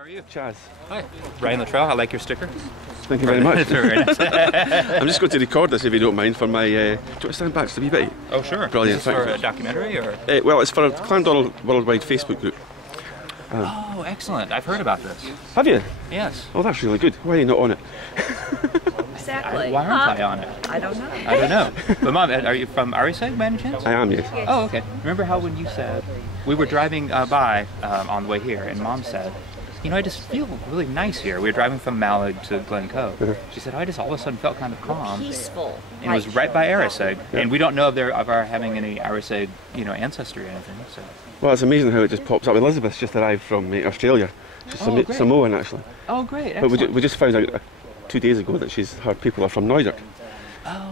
How are you? Chaz. Hi. Ryan Littrell, I like your sticker. Thank you very much. Very nice. I'm just going to record this if you don't mind for my... do you want to stand back just a wee bit? Oh, sure. Brilliant. Is this for a documentary or? Well, it's for a Clandonald worldwide Facebook group. Oh, excellent. I've heard about this. Have you? Yes. Oh, that's really good. Why are you not on it? Exactly. Why aren't I on it? I don't know. I don't know. But Mom, are you from Arisaig by any chance? I am, yes. Oh, okay. Remember how when you said, we were driving by on the way here and Mom said, you know, I just feel really nice here. We were driving from Mallag to Glencoe. She said, I just all of a sudden felt kind of calm. Peaceful. And it was right by Arisaig. And we don't know of our having any Arisaig, ancestry or anything. So. Well, it's amazing how it just pops up. Elizabeth's just arrived from Australia. She's Samoan, actually. Oh, great. Excellent. But we just found out 2 days ago that her people are from Neudirk,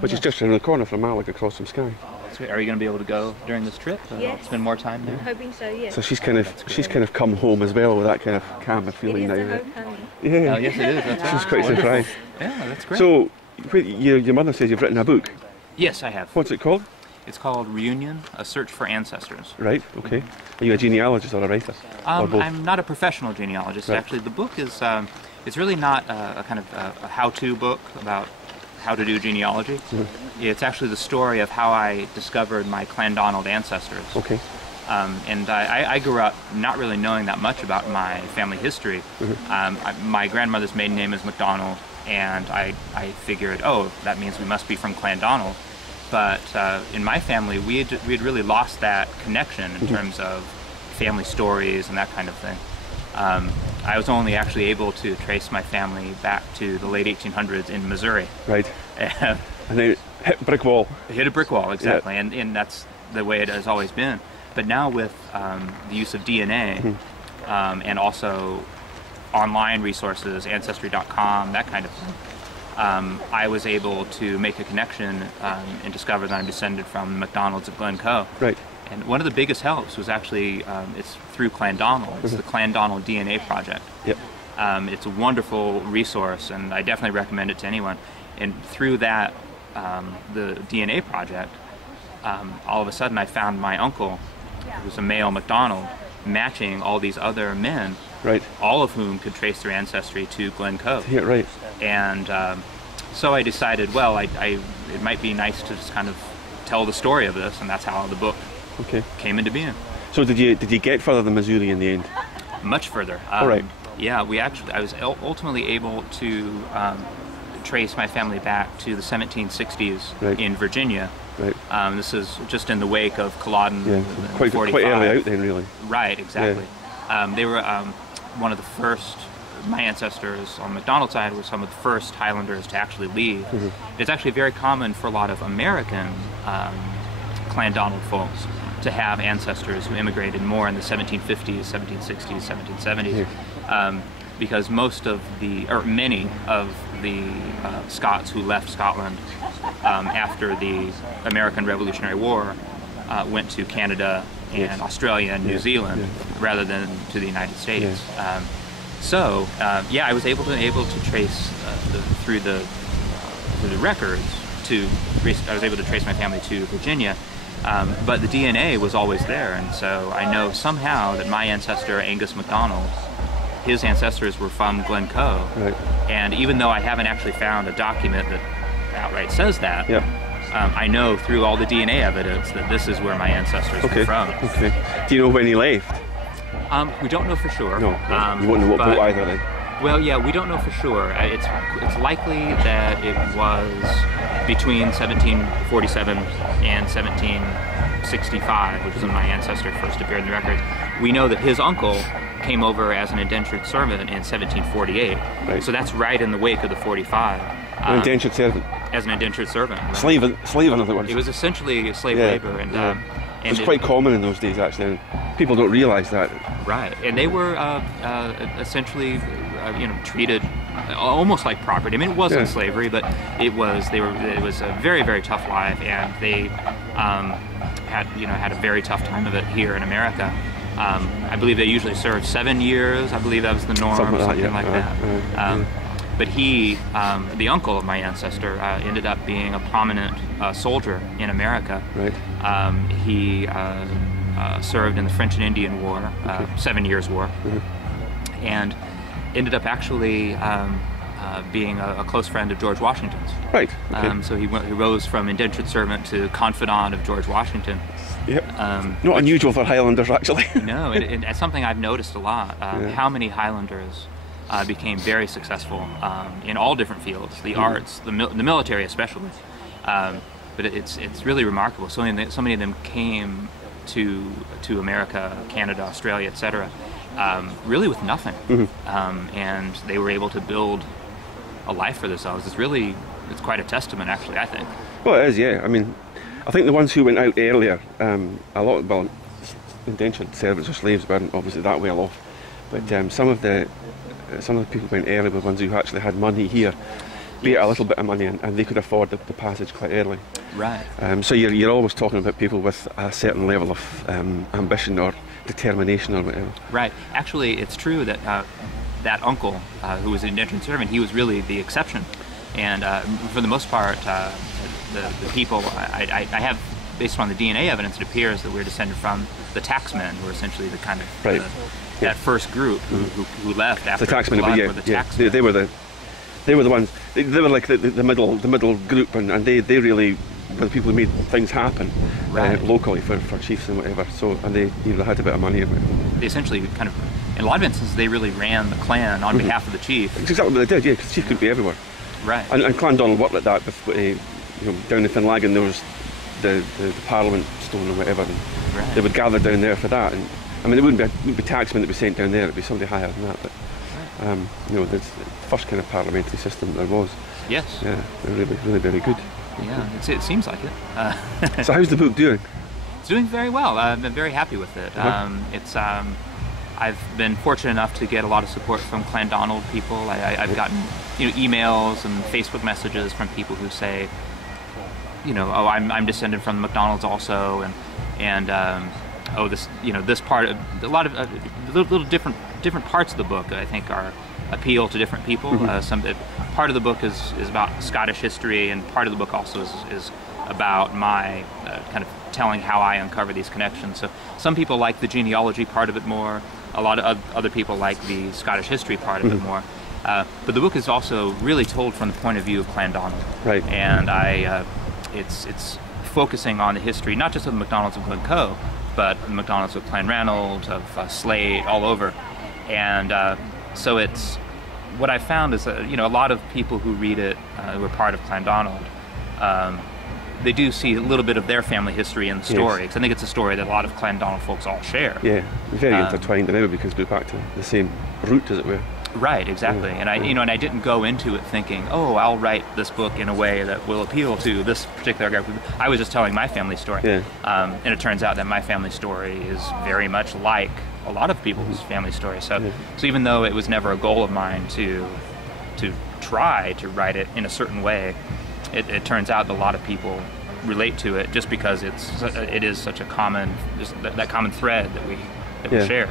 which is just around the corner from Mallag, across from Skye. Are you going to be able to go during this trip? Yes. Spend more time there? I'm hoping so, yes. So she's kind of come home as well with that kind of calmer feeling now. Yeah. Oh, yes, it is. That's She's quite surprised. Yeah, that's great. So, your mother says you've written a book. Yes, I have. What's it called? It's called Reunion: A Search for Ancestors. Right. Okay. Are you a genealogist or a writer? Or both? I'm not a professional genealogist. Right. Actually, the book is it's really not a kind of a how-to book about how to do genealogy. It's actually the story of how I discovered my Clandonald ancestors. Okay. And I grew up not really knowing that much about my family history. My grandmother's maiden name is MacDonald, and I figured, oh, that means we must be from Clandonald. But in my family, we had really lost that connection in terms of family stories and that kind of thing. I was only actually able to trace my family back to the late 1800s in Missouri. Right. And they hit brick wall. Hit a brick wall, exactly, Yeah. and that's the way it has always been. But now with the use of DNA and also online resources, Ancestry.com, that kind of thing, I was able to make a connection and discover that I'm descended from the MacDonalds of Glencoe. Right. And one of the biggest helps was actually, it's through Clandonald. It's the Clandonald DNA Project. Yep. It's a wonderful resource, and I definitely recommend it to anyone. And through that, the DNA Project, all of a sudden I found my uncle, who was a male MacDonald, matching all these other men, right, all of whom could trace their ancestry to Glencoe. Yeah, right. And so I decided, well, it might be nice to just kind of tell the story of this, and that's how the book came into being. So did you get further than Missouri in the end? Much further. All right. Yeah, I was ultimately able to trace my family back to the 1760s in Virginia. Right. This is just in the wake of Culloden. Yeah, quite early out then, really. Right, exactly. Yeah. They were one of the first. My ancestors on the MacDonald side were some of the first Highlanders to actually leave. It's actually very common for a lot of American Clandonald folks to have ancestors who immigrated more in the 1750s, 1760s, 1770s, because many of the Scots who left Scotland after the American Revolutionary War went to Canada and Australia and New Zealand rather than to the United States. I was able to trace through the records I was able to trace my family to Virginia, but the DNA was always there, and so I know somehow that my ancestor Angus MacDonald, his ancestors were from Glencoe, and even though I haven't actually found a document that outright says that, I know through all the DNA evidence that this is where my ancestors were from. Okay. Do you know when he left? We don't know for sure. No, you won't know what boat either then. Well, yeah, we don't know for sure. It's likely that it was between 1747 and 1765, which is when my ancestor first appeared in the records. We know that his uncle came over as an indentured servant in 1748. Right. So that's right in the wake of the 45. An indentured servant? As an indentured servant. Right? Slave, in other words. It was essentially slave labor. And, it was quite common in those days, actually. People don't realise that. Right, and they were essentially, treated almost like property. I mean, it wasn't slavery, but it was. It was a very, very tough life, and they had a very tough time of it here in America. I believe they usually served 7 years. I believe that was the norm, something like that. But he, the uncle of my ancestor, ended up being a prominent soldier in America. Right. He served in the French and Indian War, 7 Years War, and ended up actually being a close friend of George Washington's. Right. Okay. So he rose from indentured servant to confidant of George Washington. Yep. Not unusual for Highlanders, actually. No, it's something I've noticed a lot. How many Highlanders became very successful in all different fields, the arts, the military especially. But it's really remarkable. So many of them came to America, Canada, Australia, etc., really with nothing, and they were able to build a life for themselves. It's quite a testament, actually, I think. Well, it is, yeah. I mean, I think the ones who went out earlier, a lot of indentured servants or slaves weren't obviously that well off, but some of the people who went early were the ones who actually had money here, be it a little bit of money, and they could afford the passage quite early. Right. So you're always talking about people with a certain level of ambition or determination or whatever. Right. Actually, it's true that that uncle who was an indentured servant, he was really the exception, and for the most part, the people I have, based on the DNA evidence, it appears that we're descended from the taxmen, who were essentially the kind of that first group who left after the taxmen. They were the ones. They were like the middle group, and they really were the people who made things happen locally for chiefs and whatever. So, and they had a bit of money. They essentially kind of, in a lot of instances, they really ran the clan on behalf of the chief. That's exactly what they did, yeah, because the chief could be everywhere. Right. And Clandonald worked like that. With, down in Finlagan, there was the Parliament stone or whatever, and they would gather down there for that. And I mean, it wouldn't be taxmen that we sent down there; it'd be somebody higher than that. But the first kind of parliamentary system there was. Yes. Yeah, they're really very good. Yeah, it seems like it. So how's the book doing? It's doing very well. I've been very happy with it. I've been fortunate enough to get a lot of support from Clandonald people. I've gotten emails and Facebook messages from people who say, I'm descended from the MacDonalds also, and this part of a lot of little different parts of the book I think are appeal to different people. Part of the book is about Scottish history, and part of the book also is about my kind of telling how I uncover these connections. So some people like the genealogy part of it more. A lot of other people like the Scottish history part of it more. But the book is also really told from the point of view of Clandonald. Right. And it's focusing on the history, not just of the MacDonalds of Glencoe, but the MacDonalds of Clanranald, of Slade, all over. And so it's, what I found is that, a lot of people who read it, who are part of Clandonald, they do see a little bit of their family history in the story, because I think it's a story that a lot of Clandonald folks all share. Yeah, very intertwined, and everybody comes back to the same root, as it were. Right, exactly. And I didn't go into it thinking, I'll write this book in a way that will appeal to this particular group. I was just telling my family story. And it turns out that my family story is very much like a lot of people's family stories. So even though it was never a goal of mine to try to write it in a certain way, it turns out that a lot of people relate to it just because it is such a common, that common thread that we share.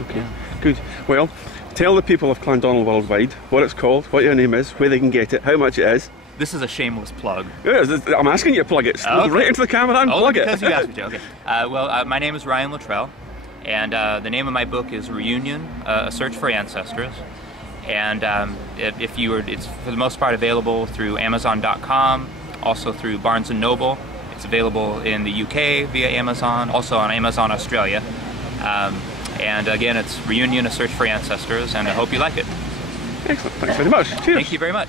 Okay. Good. Well, tell the people of Clandonald worldwide what it's called, what your name is, where they can get it, how much it is. This is a shameless plug. Yeah, I'm asking you to plug it. Right into the camera and plug it. Because you asked me to. Okay. My name is Ryan Littrell, and the name of my book is Reunion: A Search for Ancestors. And it's for the most part available through Amazon.com, also through Barnes & Noble. It's available in the UK via Amazon, also on Amazon Australia. And again, it's Reunion: A Search for Ancestors, and I hope you like it. Excellent. Thanks very much. Cheers. Thank you very much.